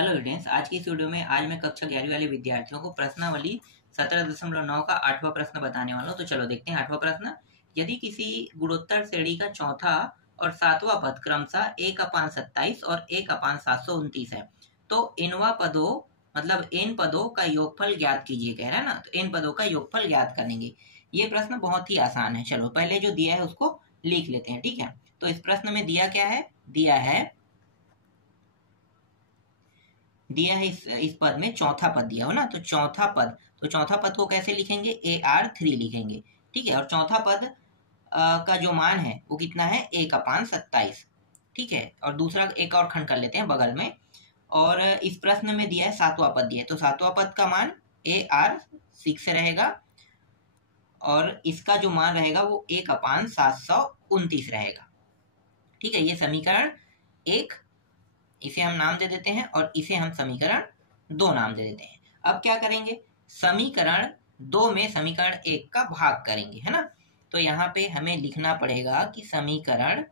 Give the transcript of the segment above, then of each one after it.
Hello students, आज की इस वीडियो में आज मैं कक्षा 11वीं वाले विद्यार्थियों को प्रश्नावली 17.9 का 8वां प्रश्न बताने वाला हूँ। तो चलो देखते हैं 8वां प्रश्न। यदि किसी गुणोत्तर श्रेणी का चौथा और सातवां पद क्रमशः 1/27 और 1/729 है, तो इनवा पदों मतलब इन पदों का योगफल ज्ञात कीजिए कह रहा है ना। तो इन पदों का योगफल ज्ञात करेंगे। ये प्रश्न बहुत ही आसान है। चलो पहले जो दिया है उसको लिख लेते हैं, ठीक है। तो इस प्रश्न में दिया क्या है, दिया है इस पद में चौथा पद दिया हो ना। तो चौथा पद को कैसे लिखेंगे, AR3 लिखेंगे, ठीक है। और चौथा पद का जो मान है वो कितना है, 1/27, ठीक है। और दूसरा एक और खंड कर लेते हैं बगल में। और इस प्रश्न में दिया है सातवां पद दिया है, तो सातवां पद का मान AR6 रहेगा और इसका जो मान रहेगा वो 1/729 रहेगा, ठीक है। ये समीकरण 1, इसे हम नाम दे देते हैं और इसे हम समीकरण 2 नाम दे देते हैं। अब क्या करेंगे, समीकरण 2 में समीकरण 1 का भाग करेंगे, है ना। तो यहाँ पे हमें लिखना पड़ेगा कि समीकरण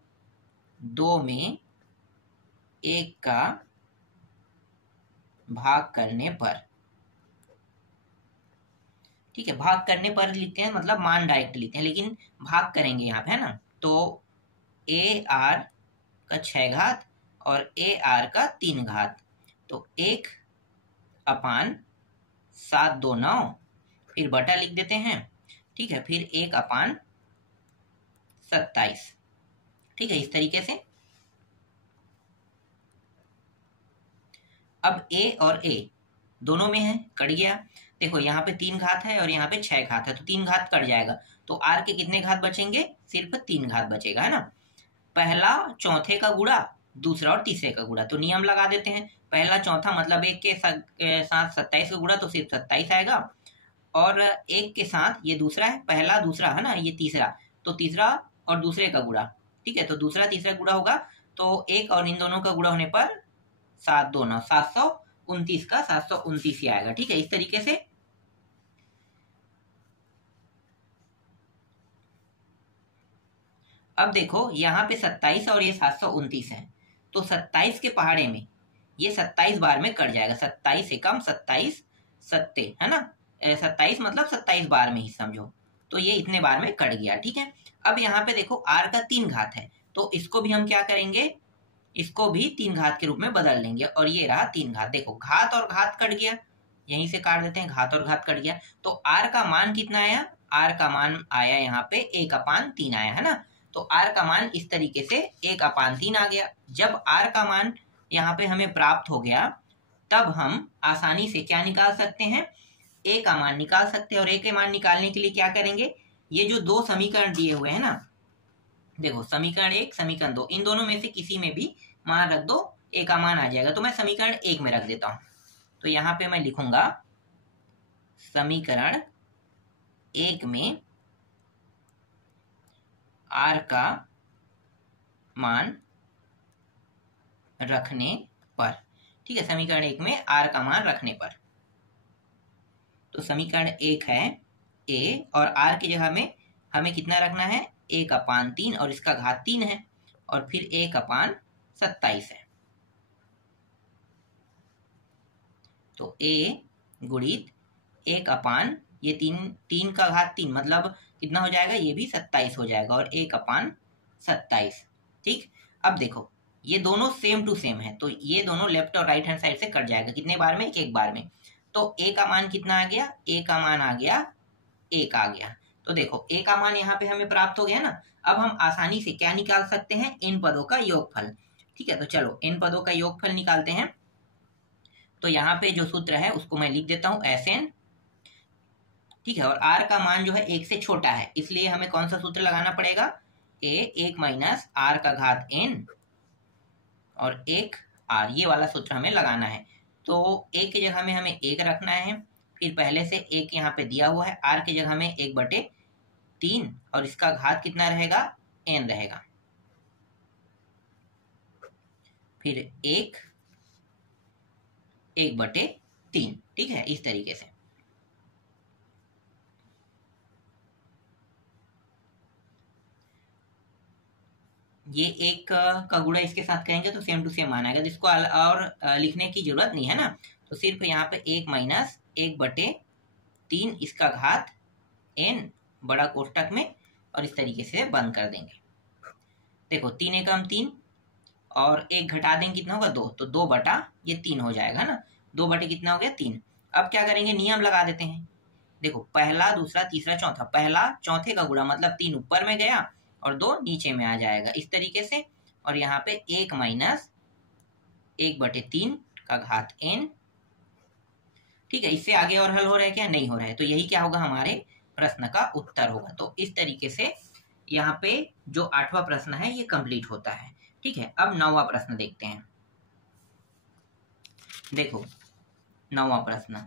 2 में 1 का भाग करने पर, ठीक है। भाग करने पर लिखते हैं मतलब मान डायरेक्ट लिखते हैं, लेकिन भाग करेंगे यहाँ पे, है ना। तो AR का 6 घात और AR का 3 घात, तो 1/729, फिर बटा लिख देते हैं, ठीक है। फिर 1/27, ठीक है, इस तरीके से। अब A और A दोनों में है, कट गया। देखो यहाँ पे 3 घात है और यहाँ पे 6 घात है, तो 3 घात कट जाएगा। तो R के कितने घात बचेंगे, सिर्फ 3 घात बचेगा, है ना। पहला चौथे का गुणा, दूसरा और तीसरे का गुणा, तो नियम लगा देते हैं। पहला चौथा मतलब 1 के साथ 27 का गुणा, तो सिर्फ 27 आएगा। और 1 के साथ ये दूसरा है, पहला दूसरा है ना, ये तीसरा, तो तीसरा और दूसरे का गुणा, ठीक है। तो दूसरा तीसरा गुणा होगा, तो 1 और इन दोनों का गुणा होने पर 729, 729 का 729 ही आएगा, ठीक है, इस तरीके से। अब देखो यहाँ पे 27 और ये 729 है, तो 27 के पहाड़े में ये 27 बार में कट जाएगा। 27 एकम 27 सत्ते, है ना। 27 मतलब 27 बार में ही समझो, तो ये इतने बार में कट गया, ठीक है। अब यहाँ पे देखो R का 3 घात है, तो इसको भी हम क्या करेंगे, इसको भी 3 घात के रूप में बदल लेंगे। और ये रहा 3 घात, देखो घात और घात कट गया, यहीं से काट देते हैं, घात और घात कट गया। तो R का मान कितना आया, R का मान आया यहाँ पे 1/3 आया, है ना। तो R का मान इस तरीके से 1/3 आ गया। जब R का मान यहाँ पे हमें प्राप्त हो गया, तब हम आसानी से क्या निकाल सकते हैं, A का मान निकाल सकते हैं। और A के मान निकालने के लिए क्या करेंगे, ये जो दो समीकरण दिए हुए हैं ना, देखो समीकरण 1 समीकरण 2, इन दोनों में से किसी में भी मान रख दो, A का मान आ जाएगा। तो मैं समीकरण 1 में रख देता हूं, तो यहाँ पे मैं लिखूंगा समीकरण 1 में R का मान रखने पर, ठीक है। समीकरण 1 में R का मान रखने पर, तो समीकरण 1 है A और R की जगह में हमें कितना रखना है, 1/3 और इसका घात 3 है, और फिर 1/27 है। तो A गुणित 1/, ये 3 का घात 3 मतलब कितना हो जाएगा, ये भी 27 हो जाएगा, और 1/27, ठीक। अब देखो ये दोनों सेम टू सेम है, तो ये दोनों लेफ्ट और राइट हैंड साइड से कट जाएगा, कितने बार में, एक बार में। तो A का मान कितना आ गया, A का मान आ गया 1 आ गया। तो देखो A का मान यहाँ पे हमें प्राप्त हो गया ना। अब हम आसानी से क्या निकाल सकते हैं, इन पदों का योगफल, ठीक है। तो चलो इन पदों का योगफल निकालते हैं। तो यहाँ पे जो सूत्र है उसको मैं लिख देता हूँ SN, ठीक है। और R का मान जो है 1 से छोटा है, इसलिए हमें कौन सा सूत्र लगाना पड़ेगा, A 1 - R का घात N और 1 R, ये वाला सूत्र हमें लगाना है। तो A की जगह में हमें 1 रखना है, फिर पहले से 1 यहाँ पे दिया हुआ है, R की जगह में 1/3 और इसका घात कितना रहेगा, N रहेगा, फिर 1/3, ठीक है, इस तरीके से। ये एक का गुणा इसके साथ करेंगे तो सेम टू सेम मान आएगा, जिसको और लिखने की जरूरत नहीं है ना। तो सिर्फ यहाँ पे 1 माइनस 1/3 इसका घात n बड़ा कोष्टक में, और इस तरीके से बंद कर देंगे। देखो 3 एकम 3 और 1 घटा देंगे कितना होगा 2, तो 2/3 हो जाएगा ना। 2 बटे कितना हो गया 3। अब क्या करेंगे, नियम लगा देते हैं। देखो पहला दूसरा तीसरा चौथा, पहला चौथे का गुणा मतलब 3 ऊपर में गया और 2 नीचे में आ जाएगा इस तरीके से। और यहाँ पे 1 माइनस 1/3 का घात n। ठीक है, इससे आगे और हल हो रहा है क्या? नहीं हो रहा है। तो यही क्या होगा, हमारे प्रश्न का उत्तर होगा। तो इस तरीके से यहाँ पे जो 8वां प्रश्न है ये कंप्लीट होता है। ठीक है, अब 9वां प्रश्न देखते हैं। देखो 9वां प्रश्न,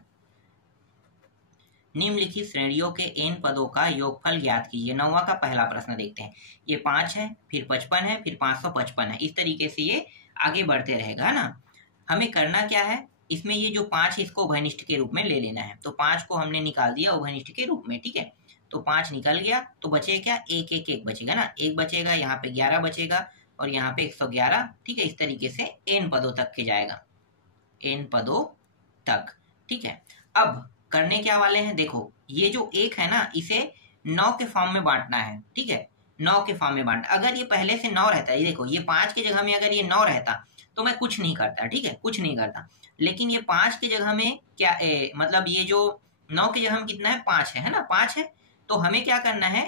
निम्नलिखित श्रेणियों के n पदों का योगफल ज्ञात कीजिए। 9वां का पहला प्रश्न देखते हैं। ये 5 है, फिर 55 है, फिर 555 है, इस तरीके से ये आगे बढ़ते रहेगा, है ना। हमें करना क्या है, इसमें ये जो 5 है इसको उभयनिष्ठ के रूप में ले लेना है। तो 5 को हमने निकाल दिया उभयनिष्ठ के रूप में। ठीक है, तो 5 निकल गया, तो बचेगा क्या, 1 1 1 बचेगा ना, 1 बचेगा, यहाँ पे 11 बचेगा और यहाँ पे 111। ठीक है, इस तरीके से n पदों तक के जाएगा, n पदों तक। ठीक है, अब करने क्या वाले हैं, देखो ये जो 1 है ना इसे 9 के फॉर्म में बांटना है। ठीक है, 9 के फॉर्म में बांट, अगर ये पहले से 9 रहता है, ये देखो ये 5 की जगह में अगर ये 9 रहता तो मैं कुछ नहीं करता। ठीक है, कुछ नहीं करता, लेकिन ये 5 की जगह में क्या मतलब ये जो 9 की जगह में कितना है, 5 है ना, 5 है। तो हमें क्या करना है,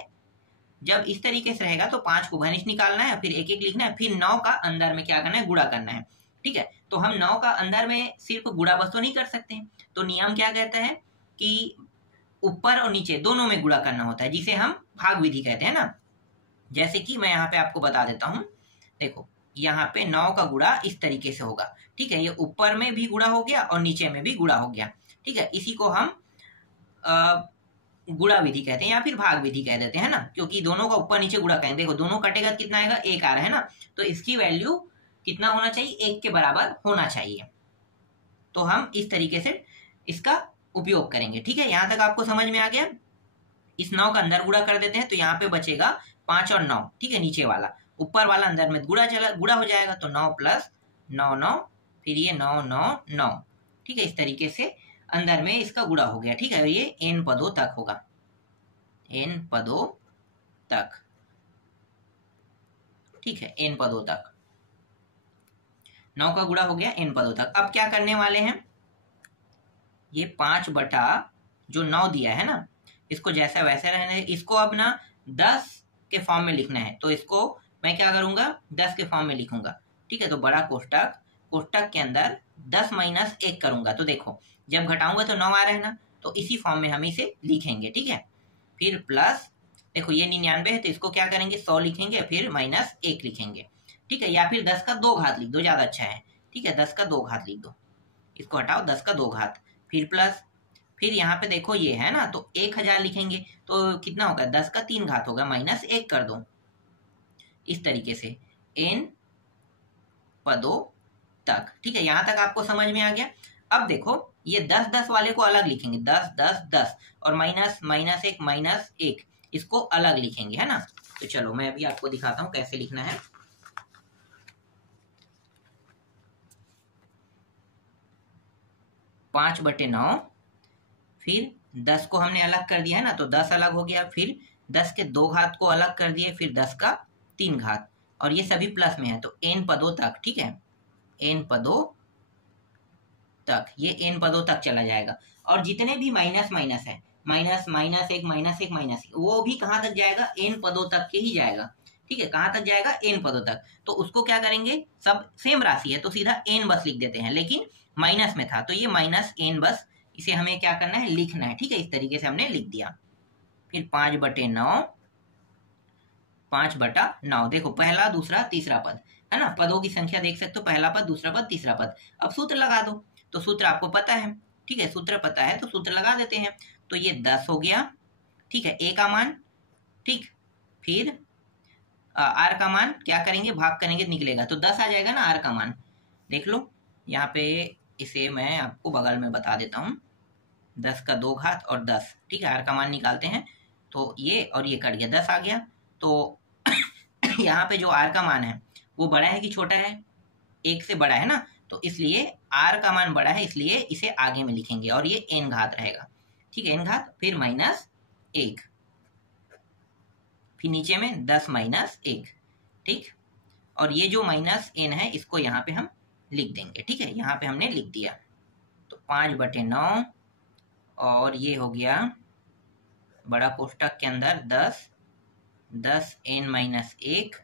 जब इस तरीके से रहेगा तो 5 को उभयनिष्ठ निकालना है, फिर 1 1 लिखना है, फिर 9 का अंदर में क्या करना है, गुणा करना है। ठीक है, तो हम 9 का अंदर में सिर्फ गुणा बस तो नहीं कर सकते, तो नियम क्या कहता है कि ऊपर और नीचे दोनों में गुणा करना होता है, जिसे हम भाग विधि कहते हैं ना। जैसे कि मैं यहाँ पे आपको बता देता हूँ, देखो यहाँ पे 9 का गुणा इस तरीके से होगा। ठीक है, ये ऊपर में भी गुणा हो गया और नीचे में भी गुणा हो गया। ठीक है, इसी को हम गुणा विधि कहते हैं या फिर भाग विधि कह देते हैं ना, क्योंकि दोनों का ऊपर नीचे गुणा करेंगे। देखो दोनों कटेगा कितना आएगा, 1 आ रहा है ना, तो इसकी वैल्यू कितना होना चाहिए, 1 के बराबर होना चाहिए। तो हम इस तरीके से इसका उपयोग करेंगे। ठीक है, यहां तक आपको समझ में आ गया। इस 9 का अंदर गुणा कर देते हैं, तो यहाँ पे बचेगा 5 और 9। ठीक है, नीचे वाला, ऊपर वाला अंदर में गुणा हो जाएगा, तो 9 + 9 9, फिर ये 9 9 9। ठीक है, इस तरीके से अंदर में इसका गुणा हो गया। ठीक है, ये n पदों तक होगा, n पदों तक। ठीक है, n पदों तक 9 का गुणा हो गया n पदों तक। अब क्या करने वाले हैं, ये 5 बटा जो 9 दिया है ना, इसको जैसा वैसे रहने, इसको अब ना 10 के फॉर्म में लिखना है। तो इसको मैं क्या करूंगा, 10 के फॉर्म में लिखूंगा। ठीक है, तो बड़ा कोष्टक, कोष्टक के अंदर 10 माइनस 1 करूंगा। तो देखो जब घटाऊंगा तो 9 आ रहा है ना, तो इसी फॉर्म में हम इसे लिखेंगे। ठीक है, फिर प्लस, देखो ये 99 है तो इसको क्या करेंगे, 100 लिखेंगे, फिर -1 लिखेंगे। ठीक है, या फिर 10 का 2 घात लिख दो, ज्यादा अच्छा है। ठीक है, 10 का 2 घात लिख दो, इसको हटाओ, 10 का 2 घात, फिर प्लस, फिर यहाँ पे देखो ये है ना, तो 1000 लिखेंगे, तो कितना होगा, 10 का 3 घात होगा, -1 कर दो। इस तरीके से n पदों तक। ठीक है, यहां तक आपको समझ में आ गया। अब देखो ये 10 10 वाले को अलग लिखेंगे, 10 10 10, और -1 -1 इसको अलग लिखेंगे, है ना। तो चलो मैं अभी आपको दिखाता हूं कैसे लिखना है। पांच बटे 9, फिर 10 को हमने अलग कर दिया है ना, तो 10 अलग हो गया, फिर 10 के 2 घात को अलग कर दिए, फिर 10 का 3 घात, और ये सभी प्लस में है, तो n पदों तक। ठीक है, n पदों तक, ये n पदों तक चला जाएगा। और जितने भी माइनस माइनस है, -1 -1 -1 वो भी कहाँ तक जाएगा, n पदों तक के ही जाएगा। ठीक है, कहाँ तक जाएगा, n पदों तक। तो उसको क्या करेंगे, सब सेम राशि है तो सीधा n बस लिख देते हैं, लेकिन माइनस में था तो ये -n बस, इसे हमें क्या करना है, लिखना है। ठीक है, इस तरीके से हमने लिख दिया। फिर 5 बटे 9, 5 बटा 9, देखो पहला दूसरा तीसरा पद है ना, पदों की संख्या देख सकते हो, पहला पद दूसरा पद तीसरा पद। अब सूत्र लगा दो, तो सूत्र आपको पता है। ठीक है, सूत्र पता है तो सूत्र लगा देते हैं। तो ये 10 हो गया। ठीक है, a का मान, ठीक, फिर r का मान क्या करेंगे, भाग करेंगे तो निकलेगा, तो 10 आ जाएगा ना r का मान। देख लो यहाँ पे, इसे मैं आपको बगल में बता देता हूँ, 10 का 2 घात और 10। ठीक है, r का मान निकालते हैं, तो ये और ये कट गया, 10 आ गया। तो यहाँ पे जो आर का मान है वो बड़ा है कि छोटा है, 1 से बड़ा है ना, तो इसलिए आर का मान बड़ा है, इसलिए इसे आगे में लिखेंगे और ये n घात रहेगा। ठीक है, n घात फिर -1, फिर नीचे में 10 - 1। ठीक, और ये जो -n है इसको यहाँ पे हम लिख देंगे। ठीक है, यहाँ पे हमने लिख दिया, तो 5/9 और ये हो गया बड़ा कोष्टक के अंदर 10n - 1,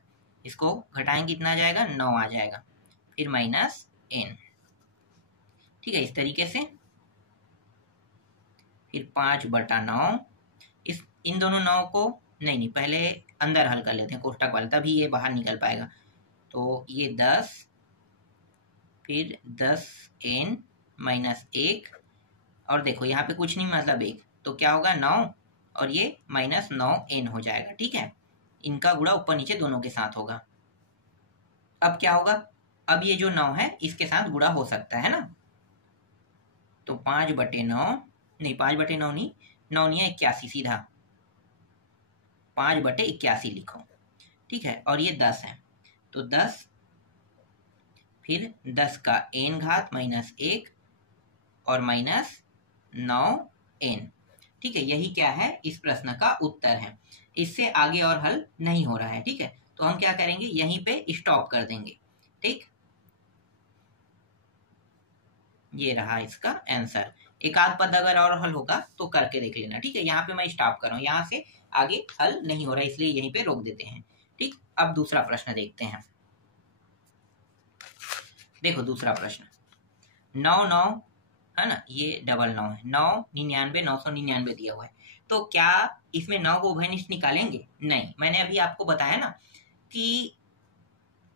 इसको घटाएंगे कितना आ जाएगा, 9 आ जाएगा, फिर -n। ठीक है, इस तरीके से फिर 5/9, इन दोनों 9 को नहीं पहले अंदर हल कर लेते हैं कोष्टक वाले, तभी ये बाहर निकल पाएगा। तो ये 10 फिर 10n - 1 और देखो यहाँ पे कुछ नहीं मतलब 1, तो क्या होगा 9 और ये -9n हो जाएगा। ठीक है, इनका गुणा ऊपर नीचे दोनों के साथ होगा। अब क्या होगा, अब ये जो 9 है इसके साथ गुणा हो सकता है ना, तो 5/9 नहीं, 5/9 नहीं, 9 नहीं है 81, सीधा 5/81 लिखो। ठीक है, और ये 10 है, तो 10 फिर 10 का n घात -1 और -9n। ठीक है, यही क्या है, इस प्रश्न का उत्तर है। इससे आगे और हल नहीं हो रहा है। ठीक है, तो हम क्या करेंगे, यहीं पे स्टॉप कर देंगे। ठीक, ये रहा इसका आंसर। एक आध पद अगर और हल होगा तो करके देख लेना। ठीक है, यहाँ पे मैं स्टॉप कर रहा हूँ, यहाँ से आगे हल नहीं हो रहा है, इसलिए यहीं पे रोक देते हैं। ठीक, अब दूसरा प्रश्न देखते हैं। देखो दूसरा प्रश्न, 9 है ना, ये 9 है, 999 दिया हुआ है, तो क्या इसमें 9 को उभयनिष्ठ निकालेंगे? नहीं, मैंने अभी आपको बताया ना कि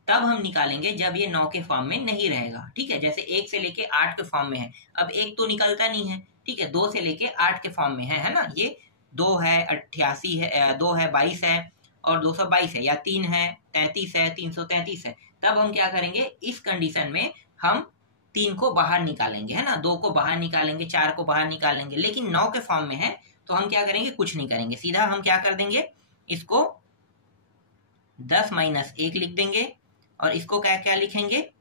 तब हम निकालेंगे जब ये 9 के फॉर्म में नहीं रहेगा। ठीक है, जैसे 1 से लेके 8 के फॉर्म में है, अब 1 तो निकलता नहीं है। ठीक है, 2 से लेके 8 के फॉर्म में है ना, ये 2 है 88 है, 2 है 22 है और 222 है, या 3 है 33 है 333 है। तब हम क्या करेंगे, इस कंडीशन में हम 3 को बाहर निकालेंगे, है ना, 2 को बाहर निकालेंगे, 4 को बाहर निकालेंगे। लेकिन 9 के फॉर्म में है तो हम क्या करेंगे, कुछ नहीं करेंगे, सीधा हम क्या कर देंगे, इसको 10 - 1 लिख देंगे और इसको क्या क्या लिखेंगे,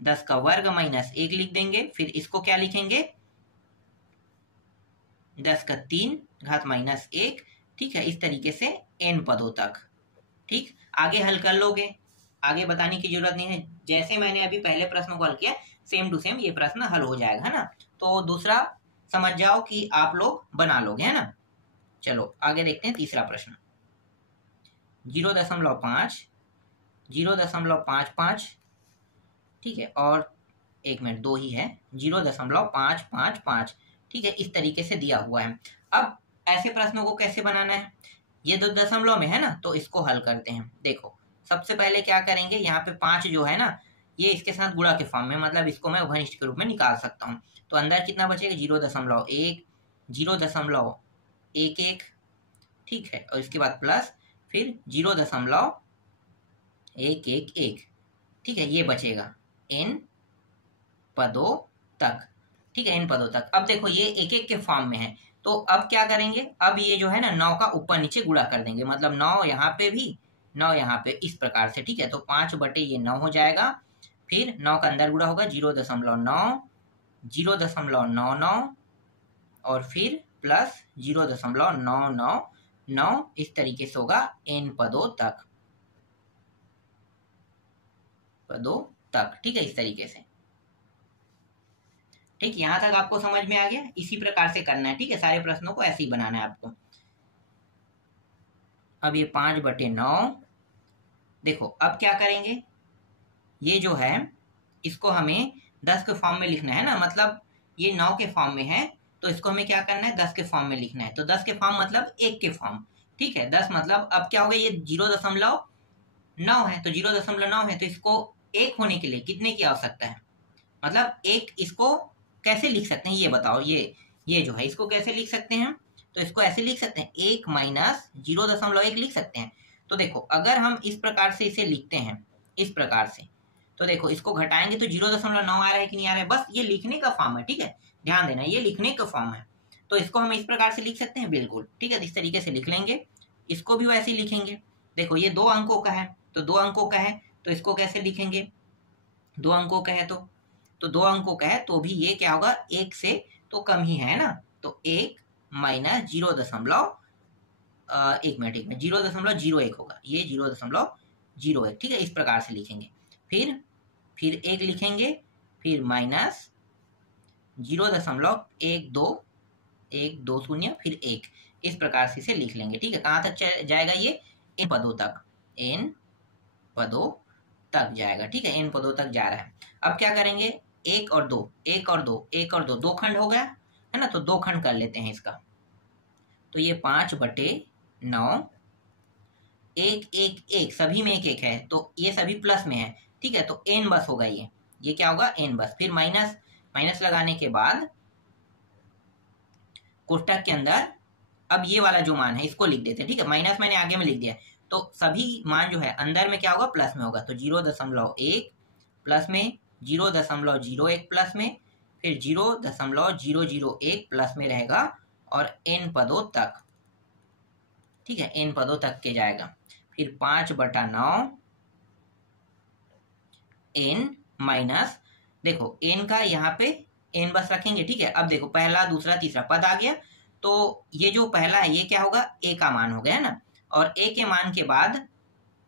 10 का वर्ग -1 लिख देंगे। फिर इसको क्या लिखेंगे, 10 का 3 घात -1। ठीक है, इस तरीके से n पदों तक। ठीक, आगे हल कर लोगे, आगे बताने की जरूरत नहीं है, जैसे मैंने अभी पहले प्रश्न को हल किया सेम टू सेम ये प्रश्न हल हो जाएगा, है ना। तो दूसरा समझ जाओ कि आप लोग बना लोगे, है ना। चलो आगे देखते हैं तीसरा प्रश्न, 0.5 0.55। ठीक है, और 1 मिनट 2 ही है, 0.555। ठीक है, इस तरीके से दिया हुआ है। अब ऐसे प्रश्नों को कैसे बनाना है, ये 2 दशमलव में है ना, तो इसको हल करते हैं। देखो सबसे पहले क्या करेंगे, यहाँ पे 5 जो है ना, ये इसके साथ गुणा के फॉर्म में, मतलब इसको मैं उभयनिष्ठ के रूप में निकाल सकता हूँ। तो अंदर कितना बचेगा, 0.1 0.11। ठीक है, और इसके बाद प्लस फिर 0.111। ठीक है, ये बचेगा n पदों तक। ठीक है, n पदों तक। अब देखो ये 1 के फॉर्म में है, तो अब क्या करेंगे, अब ये जो है ना 9 का ऊपर नीचे गुणा कर देंगे, मतलब 9 यहाँ पे भी 9 यहाँ पे, इस प्रकार से। ठीक है, तो 5/9 हो जाएगा, फिर 9 का अंदर गुणा होगा 0.9 0.99 और फिर प्लस 0.999, इस तरीके से होगा n पदों तक। ठीक है, इस तरीके से। ठीक, यहां तक आपको समझ में आ गया, इसी प्रकार से करना है। ठीक है, सारे प्रश्नों को ऐसे ही बनाना है आपको। अब ये 5/9, देखो अब क्या करेंगे, ये जो है इसको हमें 10 के फॉर्म में लिखना है ना, मतलब ये 9 के फॉर्म में है तो इसको हमें क्या करना है, 10 के फॉर्म में लिखना है। तो 10 के फॉर्म मतलब 1 के फॉर्म। ठीक है, 10 मतलब अब क्या हो गया, ये 0.9 है, तो 0.9 है, तो इसको 1 होने के लिए कितने की आवश्यकता है, मतलब 1, इसको कैसे लिख सकते हैं ये बताओ, ये जो है इसको कैसे लिख सकते हैं, तो इसको ऐसे लिख सकते हैं, 1 माइनस 0.1 लिख सकते हैं। तो देखो अगर हम इस प्रकार से इसे लिखते हैं, इस प्रकार से, तो देखो इसको घटाएंगे तो 0.9 आ रहा है कि नहीं आ रहा है, बस ये लिखने का फॉर्म है। ठीक है, ध्यान देना, ये लिखने का फॉर्म है, तो इसको हम इस प्रकार से लिख सकते हैं, बिल्कुल। ठीक है, इस तरीके से लिख लेंगे, इसको भी वैसे ही लिखेंगे। देखो ये 2 अंकों का है, तो 2 अंकों का है तो इसको कैसे लिखेंगे, 2 अंकों का है तो 2 अंकों का है तो भी ये क्या होगा, 1 से तो कम ही है ना, तो 1 माइनस 0.01 होगा, ये 0.01, ठीक है, इस प्रकार से लिखेंगे। फिर 1 लिखेंगे, फिर माइनस 0.12, फिर 1, इस प्रकार से इसे लिख लेंगे, ठीक है। कहाँ तक जाएगा ये, n पदों तक जाएगा, ठीक है, n पदों तक जा रहा है। अब क्या करेंगे, 1 और 2, 1 और 2, 1 और 2, 2 खंड हो गया है ना, तो 2 खंड कर लेते हैं इसका, तो ये 5/9, 1 1 1, सभी में 1 1 है तो ये सभी प्लस में है, ठीक है, तो n बस होगा, ये क्या होगा, n बस। फिर माइनस लगाने के बाद कोष्टक के अंदर अब ये वाला जो मान है इसको लिख देते हैं, ठीक है, माइनस मैंने आगे में लिख दिया, तो सभी मान जो है अंदर में क्या होगा, प्लस में होगा, तो 0.1 प्लस में 0.01 प्लस में, फिर 0.001 प्लस में रहेगा, और n पदों तक, ठीक है, n पदों तक के जाएगा। फिर 5/9 n माइनस, देखो n का यहाँ पे n बस रखेंगे, ठीक है। अब देखो पहला दूसरा तीसरा पद आ गया, तो ये जो पहला है ये क्या होगा, a का मान हो गया है ना, और a के मान के बाद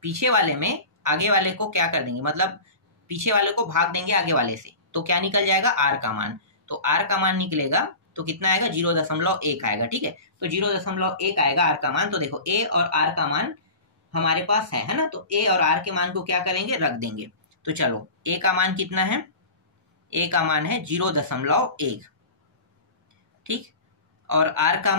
पीछे वाले में आगे वाले को क्या कर देंगे, मतलब पीछे वाले को भाग देंगे आगे वाले से, तो क्या निकल जाएगा, r का मान, तो r का मान निकलेगा तो कितना आएगा, 0.1 आएगा, ठीक है, तो 0.1 आएगा r का मान। तो देखो a और r का मान हमारे पास है ना, तो a और r के मान को क्या करेंगे, रख देंगे। तो चलो a का मान कितना है, a का मान है 0.1, ठीक, और r का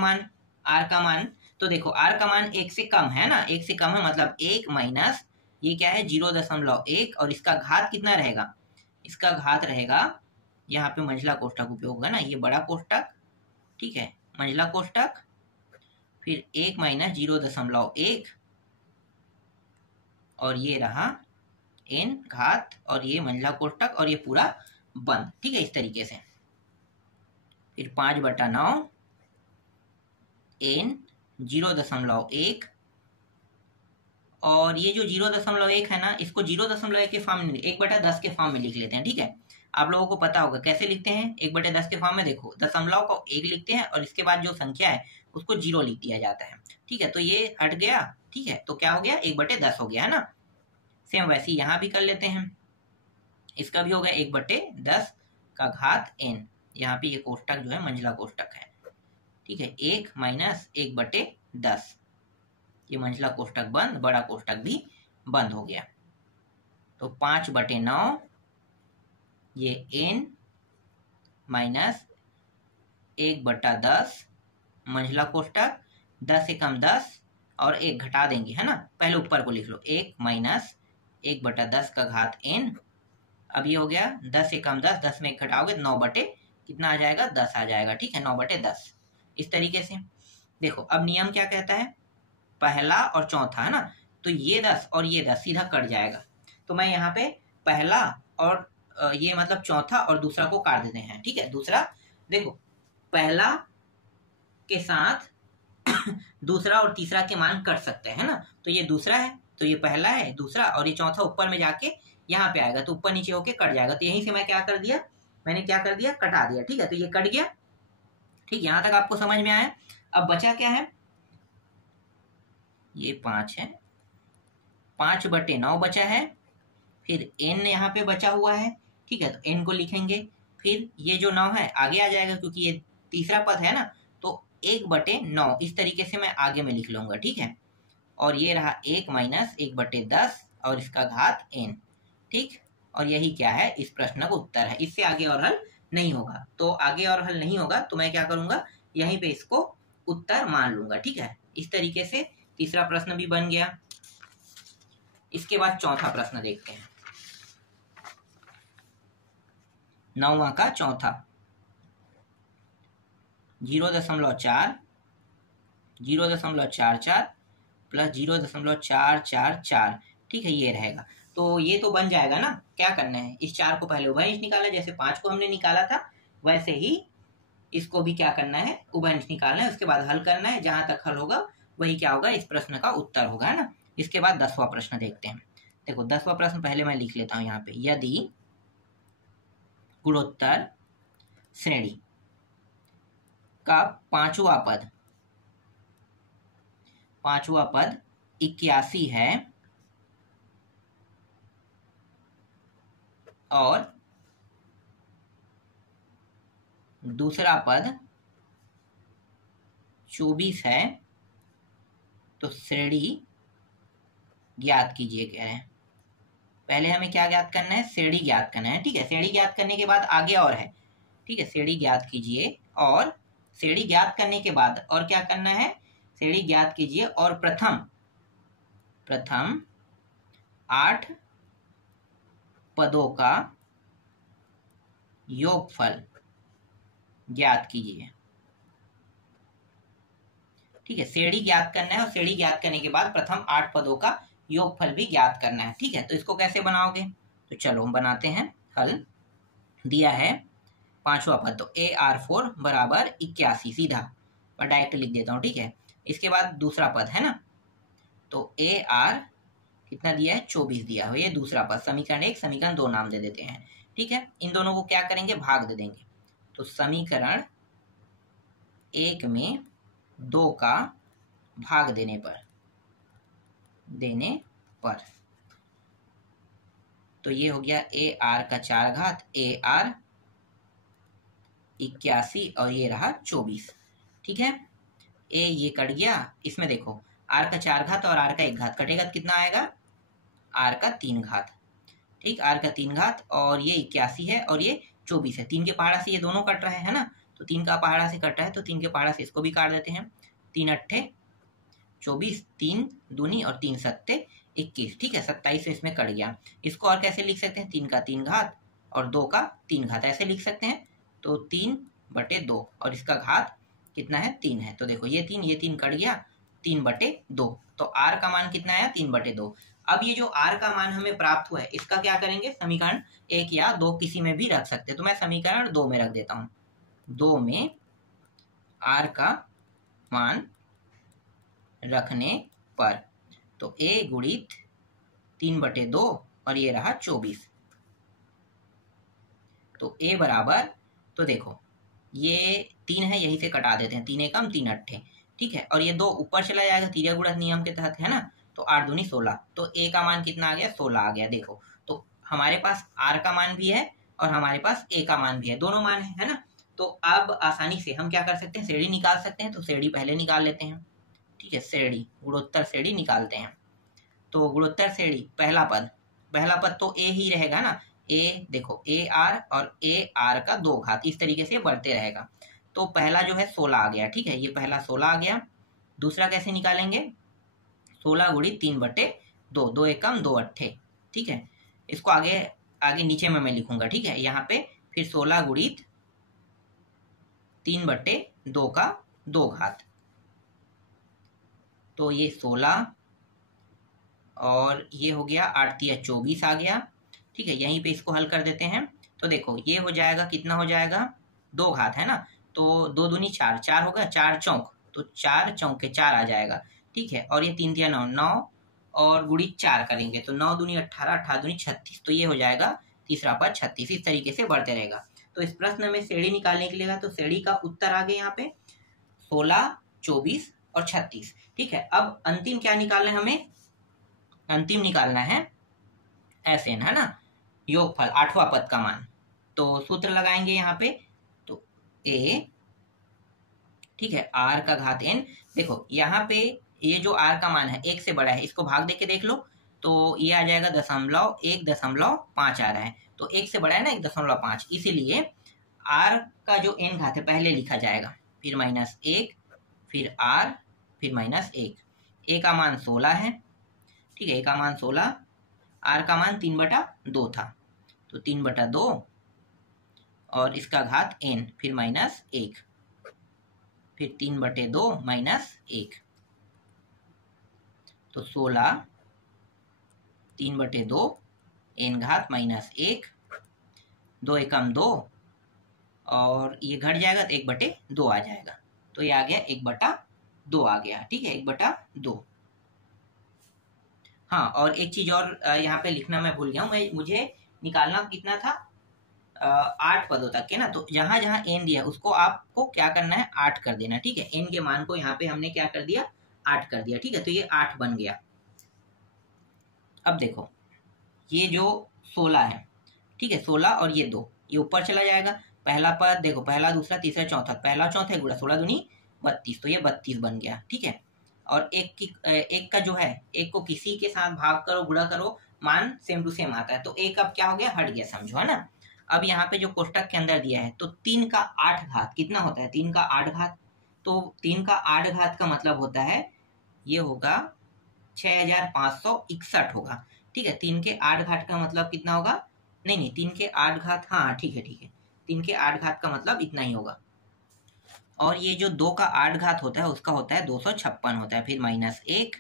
मान तो देखो r का मान 1 से कम है ना, 1 से कम है, मतलब 1 माइनस ये क्या है 0.1, और इसका घात कितना रहेगा, इसका घात रहेगा, यहाँ पे मंझला कोष्टक उपयोग होगा ना, ये बड़ा कोष्टक, ठीक है, मंझला कोष्टक, फिर 1 माइनस 0.1, और ये रहा n घात, और ये मंझला कोष्टक, और ये पूरा बंद, ठीक है, इस तरीके से। फिर 5/9 n 0.1, और ये जो 0.1 है ना, इसको 0.1 के फॉर्म में 1/10 के फॉर्म में लिख लेते हैं, ठीक है। आप लोगों को पता होगा कैसे लिखते हैं, 1/10 के फॉर्म में, देखो दशमलव को 1 लिखते हैं और इसके बाद जो संख्या है उसको 0 लिख दिया जाता है, ठीक है, तो ये हट गया, ठीक है, तो क्या हो गया, 1/10 हो गया है ना। सेम वैसे यहाँ भी कर लेते हैं, इसका भी हो गया 1/10 का घात n, यहाँ पे ये कोष्टक जो है मंझला कोष्टक है, ठीक है, 1 माइनस 1/10, ये मंझला कोष्टक बंद, बड़ा कोष्टक भी बंद हो गया। तो 5/9 ये n माइनस 1/10 मंझला कोष्टक, 10 से कम 10 और 1 घटा देंगे है ना, पहले ऊपर को लिख लो, 1 माइनस 1/10 का घात n। अब ये हो गया 10 से कम 10, 10 में 1 घटाओगे 9 कितना आ जाएगा, 10 आ जाएगा, ठीक है, 9/10, इस तरीके से। देखो अब नियम क्या कहता है, पहला और चौथा है ना, तो ये 10 और ये 10 सीधा कट जाएगा, तो मैं यहाँ पे पहला और ये मतलब चौथा और दूसरा को काट देते हैं, ठीक है। दूसरा देखो पहला के साथ दूसरा और तीसरा के मान कट सकते हैं ना, तो ये दूसरा है तो ये पहला है, दूसरा, और ये चौथा ऊपर में जाके यहाँ पे आएगा, तो ऊपर नीचे होके कट जाएगा, तो यहीं से मैं क्या कर दिया, मैंने क्या कर दिया, कटा दिया, ठीक है, तो ये कट गया, ठीक, यहाँ तक आपको समझ में आया। अब बचा क्या है, ये 5 है, 5/9 बचा है, फिर n यहाँ पे बचा हुआ है, ठीक है, तो n को लिखेंगे, फिर ये जो 9 है आगे आ जाएगा क्योंकि ये तीसरा पद है ना, तो 1/9 इस तरीके से मैं आगे में लिख लूंगा, ठीक है, और ये रहा 1 माइनस 1/10 और इसका घात n, ठीक, और यही क्या है, इस प्रश्न का उत्तर है, इससे आगे और हल नहीं होगा, तो आगे और हल नहीं होगा तो मैं क्या करूंगा, यहीं पे इसको उत्तर मान लूंगा, ठीक है। इस तरीके से तीसरा प्रश्न भी बन गया। इसके बाद चौथा प्रश्न देखते हैं, 9वां का चौथा, 0.4 0.44 प्लस 0.444, ठीक है, ये रहेगा, तो ये तो बन जाएगा ना। क्या करना है, इस 4 को पहले उभयनिष्ठ निकाला, जैसे 5 को हमने निकाला था वैसे ही इसको भी क्या करना है, उभयनिष्ठ निकालना है, उसके बाद हल करना है, जहां तक हल होगा वही क्या होगा, इस प्रश्न का उत्तर होगा, है ना। इसके बाद 10वां प्रश्न देखते हैं। देखो 10वां प्रश्न पहले मैं लिख लेता हूं यहाँ पे। यदि गुणोत्तर श्रेणी का पांचवा पद 81 है और दूसरा पद 24 है, तो श्रेणी ज्ञात कीजिए कह रहे हैं। पहले हमें क्या ज्ञात करना है? श्रेणी ज्ञात करना है। ठीक है, श्रेणी ज्ञात करने के बाद आगे और है। ठीक है, श्रेणी ज्ञात कीजिए और श्रेणी ज्ञात करने के बाद और क्या करना है? श्रेणी ज्ञात कीजिए और प्रथम 8 पदों का योगफल ज्ञात कीजिए। ठीक है, श्रेणी ज्ञात करना है और श्रेणी ज्ञात करने के बाद प्रथम 8 पदों का योगफल भी ज्ञात करना है। ठीक है, तो इसको कैसे बनाओगे? तो चलो हम बनाते हैं। हल दिया है पांचवा पद, तो AR4 बराबर 81 सीधा और डायरेक्ट लिख देता हूँ। ठीक है, इसके बाद दूसरा पद है ना, तो AR कितना दिया है? 24 दिया है। ये दूसरा पद, समीकरण 1 समीकरण 2 नाम दे देते हैं। ठीक है, इन दोनों को क्या करेंगे? भाग दे देंगे। तो समीकरण 1 में 2 का भाग देने पर तो ये हो गया AR का 4 घात, AR 81 और ये रहा 24। ठीक है, ये कट गया। इसमें देखो R का 4 घात और R का 1 घात कटेगा तो कितना आएगा? R का 3 घात। ठीक, R का 3 घात और ये 81 है और ये 24 है। 3 के पहाड़ा से ये दोनों कट रहे हैं ना, तो 3 का पहाड़ा से कट रहा है तो 3 के पहाड़ा से इसको भी काट देते हैं। 3 अट्ठे 24, 3 दूनी और 3 सत्ते 21। ठीक है, 27 से इसमें कट गया। इसको और कैसे लिख सकते हैं? 3 का 3 घात और 2 का 3 घात ऐसे लिख सकते हैं। तो 3/2 और इसका घात कितना है? 3 है। तो देखो ये 3 कट गया, 3/2। तो R का मान कितना आया? 3/2। अब ये जो R का मान हमें प्राप्त हुआ है, इसका क्या करेंगे? समीकरण 1 या 2 किसी में भी रख सकते हैं। तो मैं समीकरण 2 में रख देता हूँ। 2 में R का मान रखने पर तो A गुणित 3/2 और ये रहा 24। तो A बराबर, तो देखो ये 3 है, यही से कटा देते हैं। 3 एकम 3 अट्ठे। ठीक है, और ये 2 ऊपर चला जाएगा तिर्यक गुणक नियम के तहत, है ना। तो 8 दूनी 16। तो A का मान कितना आ गया? 16 आ गया। देखो तो हमारे पास R का मान भी है और हमारे पास A का मान भी है, दोनों मान है ना। तो अब आसानी से हम क्या कर सकते हैं? श्रेणी निकाल सकते हैं। तो श्रेणी पहले निकाल लेते हैं। ठीक है, श्रेणी गुणोत्तर श्रेणी निकालते हैं। तो गुणोत्तर श्रेणी पहला पद तो A ही रहेगा ना। A देखो AR और AR का 2 घात इस तरीके से बढ़ते रहेगा। तो पहला जो है 16 आ गया। ठीक है, ये पहला 16 आ गया। दूसरा कैसे निकालेंगे? 16 गुणित 3/2, 2 एकम 2 अट्ठे। ठीक है, इसको आगे नीचे में मैं लिखूंगा। ठीक है, यहाँ पे फिर 16 गुणित 3/2 का 2 घात, तो ये 16 और ये हो गया 8 या 24 आ गया। ठीक है, यहीं पे इसको हल कर देते हैं। तो देखो ये हो जाएगा, कितना हो जाएगा? 2 घात है ना, तो 2 दूनी 4, 4 होगा, 4 चौक, तो 4 चौके 4 आ जाएगा। ठीक है, और ये 3 दिया 9, 9 और गुणित 4 करेंगे तो 9 दूनी 18, 18 दूनी 36। तो ये हो जाएगा तीसरा पद 36। इस तरीके से बढ़ते रहेगा। तो इस प्रश्न में श्रेणी निकालने के लिए तो श्रेणी का उत्तर आ गया यहाँ पे 16, 24 और 36। ठीक है, अब अंतिम क्या निकालना है हमें? अंतिम निकालना है SN, है ना, योगफल 8वां पद का मान। तो सूत्र लगाएंगे यहाँ पे। तो A, ठीक है, R का घात N। देखो यहाँ पे ये जो R का मान है 1 से बड़ा है, इसको भाग दे के देख लो तो ये आ जाएगा 1.5 आ रहा है। तो 1 से बड़ा है ना 1.5, इसीलिए R का जो N घात है पहले लिखा जाएगा, फिर -1, फिर R, फिर -1। A का मान 16 है। ठीक है, A का मान 16, R का मान 3/2 था, तो 3/2 और इसका घात N, फिर -1, फिर 3/2 -1, तो 16, 3/2 N घात -1, 2 एकम 2 और ये घट जाएगा तो 1/2 आ जाएगा। तो ये आ गया 1/2 आ गया। ठीक है, 1/2। हाँ, और एक चीज और यहाँ पे लिखना मैं भूल गया हूँ, मुझे निकालना कितना था 8 पदों तक के ना, तो जहां जहां एन दिया उसको आपको क्या करना है 8 कर देना, ठीक है। एन के मान को यहाँ पे हमने क्या कर दिया 8 कर दिया, ठीक है। तो ये 8 बन गया। अब देखो ये जो 16 है, ठीक है, 16 और ये 2 ये ऊपर चला जाएगा। पहला पद देखो, पहला दूसरा तीसरा चौथा, पहला चौथा गुणा 16 दूनी 32, तो ये 32 बन गया, ठीक है। और एक का जो है, एक को किसी के साथ भाग करो गुणा करो, मान सेम टू सेम आता है, तो एक अब क्या हो गया हट गया, समझो, है ना। अब यहाँ पे जो कोष्टक के अंदर दिया है, तो 3 का 8 घात कितना होता है, 3 का 8 घात, तो 3 का 8 घात का मतलब होता है ये होगा 6561 होगा, ठीक है। 3 के 8 घात का मतलब कितना होगा, नहीं 3 के 8 घात, हाँ ठीक है 3 के 8 घात का मतलब इतना ही होगा। और ये जो 2 का 8 घात होता है उसका होता है 256 होता है, फिर -1,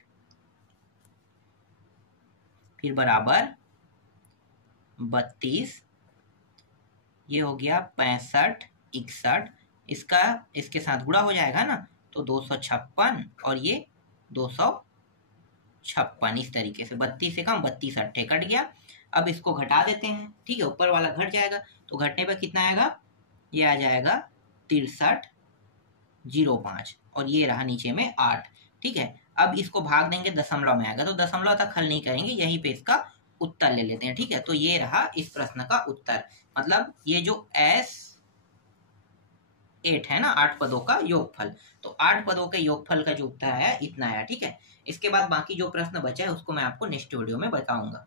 फिर बराबर 32, ये हो गया 65 61, इसका इसके साथ गुणा हो जाएगा ना, तो 256 और ये 256, इस तरीके से 32 से कम 32 अट्ठे कट गया। अब इसको घटा देते हैं, ठीक है, ऊपर वाला घट जाएगा, तो घटने पर कितना आएगा, ये आ जाएगा 6305, और ये रहा नीचे में 8, ठीक है। अब इसको भाग देंगे दशमलव में आएगा, तो दशमलव तक हल नहीं करेंगे, यहीं पे इसका उत्तर ले लेते हैं, ठीक है। तो ये रहा इस प्रश्न का उत्तर, मतलब ये जो S8 है ना, 8 पदों का योगफल, तो 8 पदों के योगफल का जो उत्तर है इतना आया, ठीक है। इसके बाद बाकी जो प्रश्न बचा है उसको मैं आपको नेक्स्ट वीडियो में बताऊंगा।